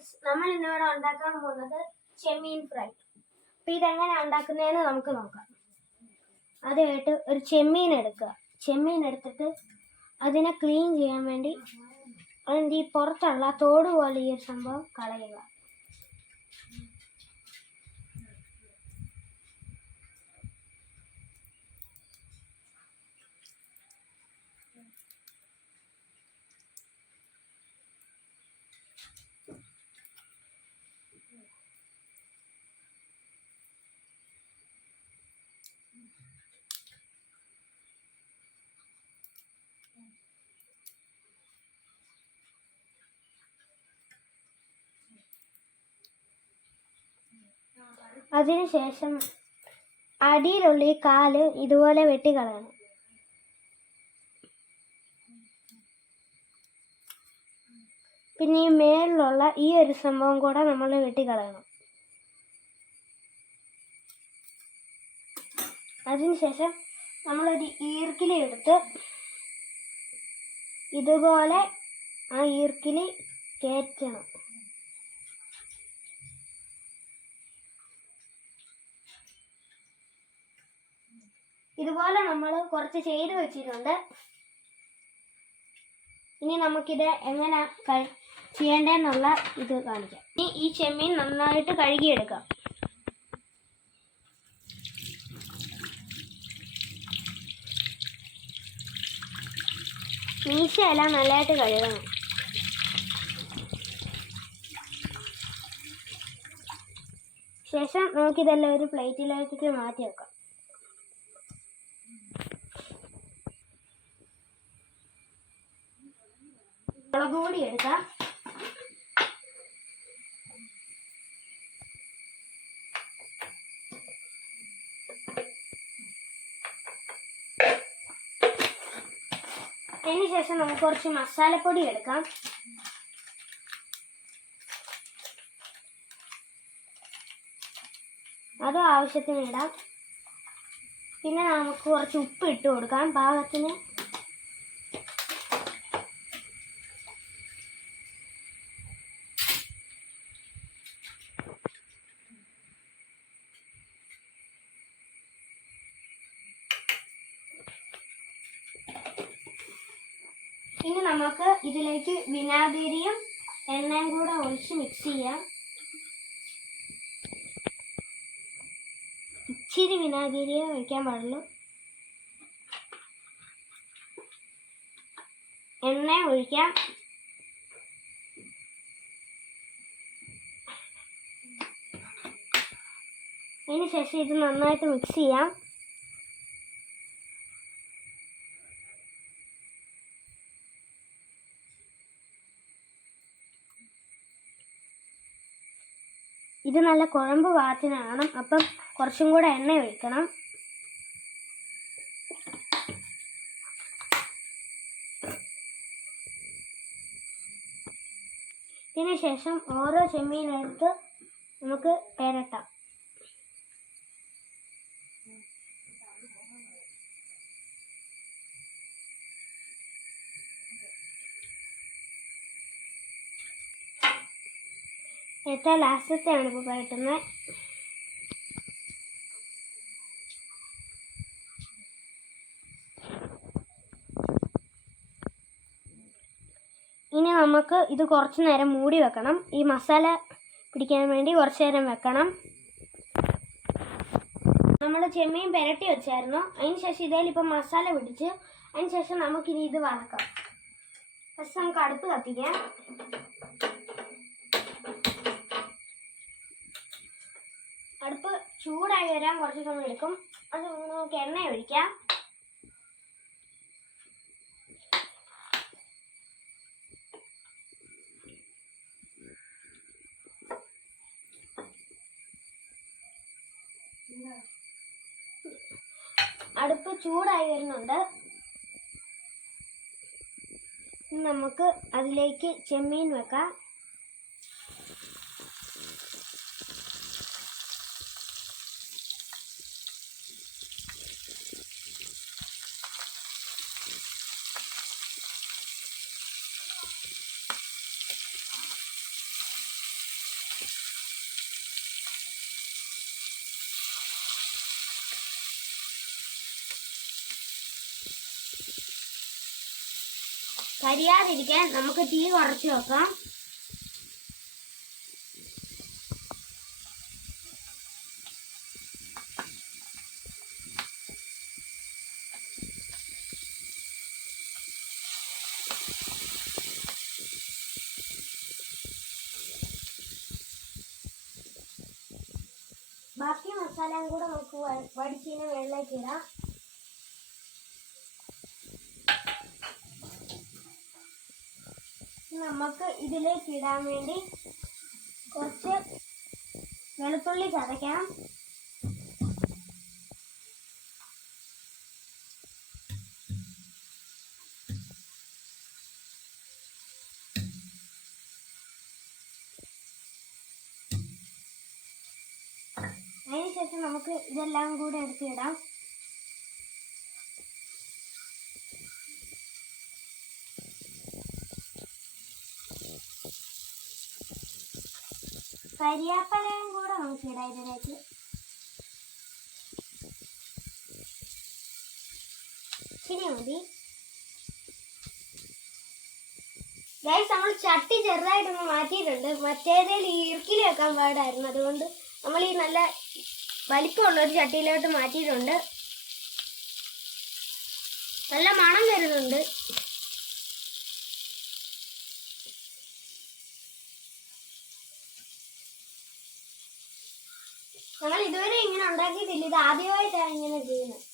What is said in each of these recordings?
Guys, നമ്മൾ ഇന്നിവിടെ ഉണ്ടാക്കാൻ പോകുന്നത് ചെമ്മീൻ ഫ്രൈ. അപ്പോൾ ഇതെങ്ങനെ ഉണ്ടാക്കുന്നതെന്ന് നമുക്ക് നോക്കാം. ആദ്യമായിട്ട് ഒരു ചെമ്മീൻ എടുക്കുക. ചെമ്മീൻ എടുത്തിട്ട് അതിനെ ക്ലീൻ ചെയ്യാൻ വേണ്ടി അതിൻ്റെ ഈ പുറത്തുള്ള തോട് പോലെ ഈ ഒരു സംഭവം കളയുക. അതിനുശേഷം അടിയിലുള്ള ഈ കാല് ഇതുപോലെ വെട്ടിക്കളയണം. പിന്നെ ഈ മേളിലുള്ള ഈ ഒരു സംഭവം കൂടെ നമ്മൾ വെട്ടിക്കളയണം. അതിനുശേഷം നമ്മളൊരു ഈർക്കിലി എടുത്ത് ഇതുപോലെ ആ ഈർക്കിലി കയറ്റണം. ഇതുപോലെ നമ്മൾ കുറച്ച് ചെയ്ത് വെച്ചിട്ടുണ്ട്. ഇനി നമുക്കിത് എങ്ങനെ ചെയ്യേണ്ടതെന്നുള്ള ഇത് കാണിക്കാം. ഇനി ഈ ചെമ്മീൻ നന്നായിട്ട് കഴുകിയെടുക്കാം. മീശയെല്ലാം നല്ലതായിട്ട് കഴുകണം. ശേഷം നമുക്കിതെല്ലാം ഒരു പ്ലേറ്റിലേക്ക് മാറ്റി വെക്കാം. മുളക് പൊടി എടുക്കാം. അതിനുശേഷം നമുക്ക് കുറച്ച് മസാലപ്പൊടി എടുക്കാം. അതും ആവശ്യത്തിന് ഇടാം. പിന്നെ നമുക്ക് കുറച്ച് ഉപ്പ് ഇട്ട് കൊടുക്കാം പാകത്തിന്. ഇനി നമുക്ക് ഇതിലേക്ക് വിനാഗിരിയും എണ്ണയും കൂടെ ഒഴിച്ച് മിക്സ് ചെയ്യാം. ഇച്ചിരി വിനാഗിരിയെ ഒഴിക്കാൻ പാടുള്ളൂ. എണ്ണ ഒഴിക്കാം. അതിന് ശേഷം ഇത് നന്നായിട്ട് മിക്സ് ചെയ്യാം. ഇത് നല്ല കുഴമ്പ് പാകത്തിനാണ്. അപ്പം കുറച്ചും കൂടെ എണ്ണ ഒഴിക്കണം. ഇതിന് ശേഷം ഓരോ ചെമ്മീനെടുത്ത് നമുക്ക് പെരട്ടാം. ഏറ്റവും ലാസ്റ്റത്തെയാണ് ഇപ്പോൾ പരട്ടുന്നത്. ഇനി നമുക്ക് ഇത് കുറച്ച് നേരം മൂടി വെക്കണം. ഈ മസാല പിടിക്കാൻ വേണ്ടി കുറച്ച് നേരം വെക്കണം. നമ്മൾ ചെമ്മീൻ പെരട്ടി വെച്ചായിരുന്നു. അതിനുശേഷം ഇതിലിപ്പം മസാല പിടിച്ച് അതിനുശേഷം നമുക്കിനി ഇത് വറക്കാം. ഫസ്റ്റ് നമുക്ക് അടുപ്പ് കത്തിക്കാം. അടുപ്പ് ചൂടായി വരാൻ കുറച്ച് സമയം എടുക്കും. അത് നമുക്ക് എണ്ണ ഒഴിക്കാം. അടുപ്പ് ചൂടായി വരുന്നുണ്ട്. നമുക്ക് അതിലേക്ക് ചെമ്മീൻ വെക്കാം. കരിയാതിരിക്കാൻ നമുക്ക് തീ കുറച്ച് വെക്കാം. ബാക്കി മസാലയും കൂടെ നമുക്ക് വടിച്ചതിന് വെള്ളത്തിലേക്ക് ഇടാം. നമുക്ക് ഇതിലേക്ക് ഇടാൻ വേണ്ടി കുറച്ച് വെളുത്തുള്ളി ചതയ്ക്കാം. അതിനുശേഷം നമുക്ക് ഇതെല്ലാം കൂടെ എടുത്തിടാം. കരിയാപ്പലയും കൂടെ നമുക്ക് ഇടാം ഇതിലേക്ക്. ശരി മതി. ഗൈസ്, നമ്മൾ ചട്ടി ചെറുതായിട്ടൊന്ന് മാറ്റിയിട്ടുണ്ട്. മറ്റേതിൽ ഈർക്കിൽ വെക്കാൻ പാടായിരുന്നു, അതുകൊണ്ട് നമ്മൾ ഈ നല്ല വലിപ്പമുള്ളൊരു ചട്ടിയിലോട്ട് മാറ്റിയിട്ടുണ്ട്. നല്ല മണം വരുന്നുണ്ട്. ഞങ്ങൾ ഇതുവരെ ഇങ്ങനെ ഉണ്ടാക്കിയിട്ടില്ല, ഇത് ആദ്യമായിട്ടാണ് ഇങ്ങനെ ചെയ്യുന്നത്.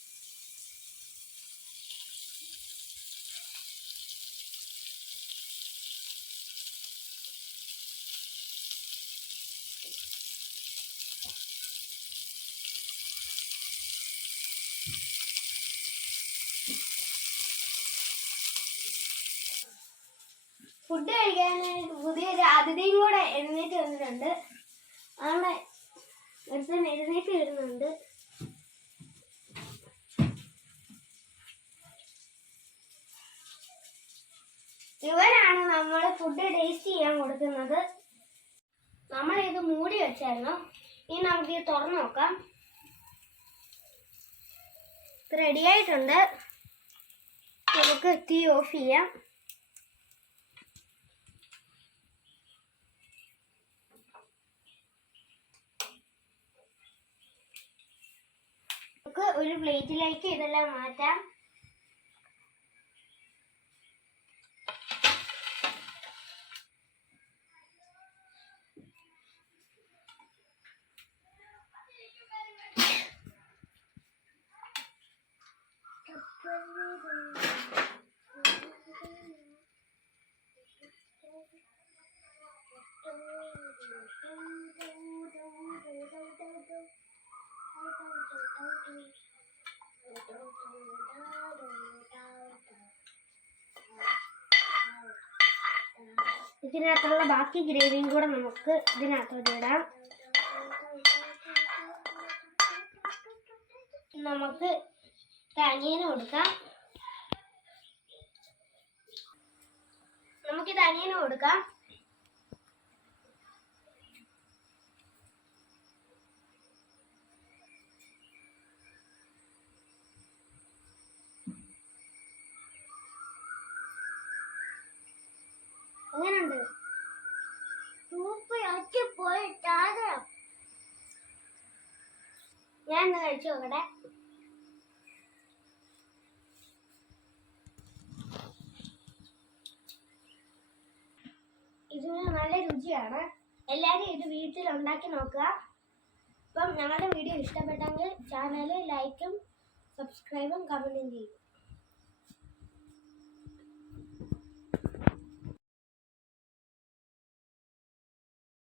ഫുഡ് കഴിക്കാനായിട്ട് പുതിയൊരു അതിഥിയും കൂടെ എഴുന്നേറ്റ് വന്നിട്ടുണ്ട്. അവിടെ ഒരുത്തൻ എഴുന്നേറ്റ് വരുന്നുണ്ട്. ഇവരാണ് നമ്മൾ ഫുഡ് ടേസ്റ്റ് ചെയ്യാൻ കൊടുക്കുന്നത്. നമ്മൾ ഇത് മൂടി വെച്ചായിരുന്നു. ഇനി നമുക്ക് ഇത് തുറന്നു നോക്കാം. ഇത് റെഡി ആയിട്ടുണ്ട്. നമുക്ക് തീ ഓഫ് ചെയ്യാം. നമുക്ക് ഒരു പ്ലേറ്റിലേക്ക് ഇതെല്ലാം മാറ്റാം. ഇതിനകത്തുള്ള ബാക്കി ഗ്രേവിയും കൂടെ നമുക്ക് ഇതിനകത്തോട്ട് ഇടാം. നമുക്ക് അനിയന് കൊടുക്കാം. നമുക്കിത് അനിയന് കൊടുക്കാം. എങ്ങനെയുണ്ട്? ഞാൻ ഒന്ന് കഴിച്ചു നോക്കട്ടെ. ഇതിന് നല്ല രുചിയാണ്. എല്ലാവരും ഇത് വീട്ടിൽ ഉണ്ടാക്കി നോക്കുക. അപ്പം ഞങ്ങളുടെ വീഡിയോ ഇഷ്ടപ്പെട്ടെങ്കിൽ ചാനൽ ലൈക്കും സബ്സ്ക്രൈബും കമൻറ്റും ചെയ്യും.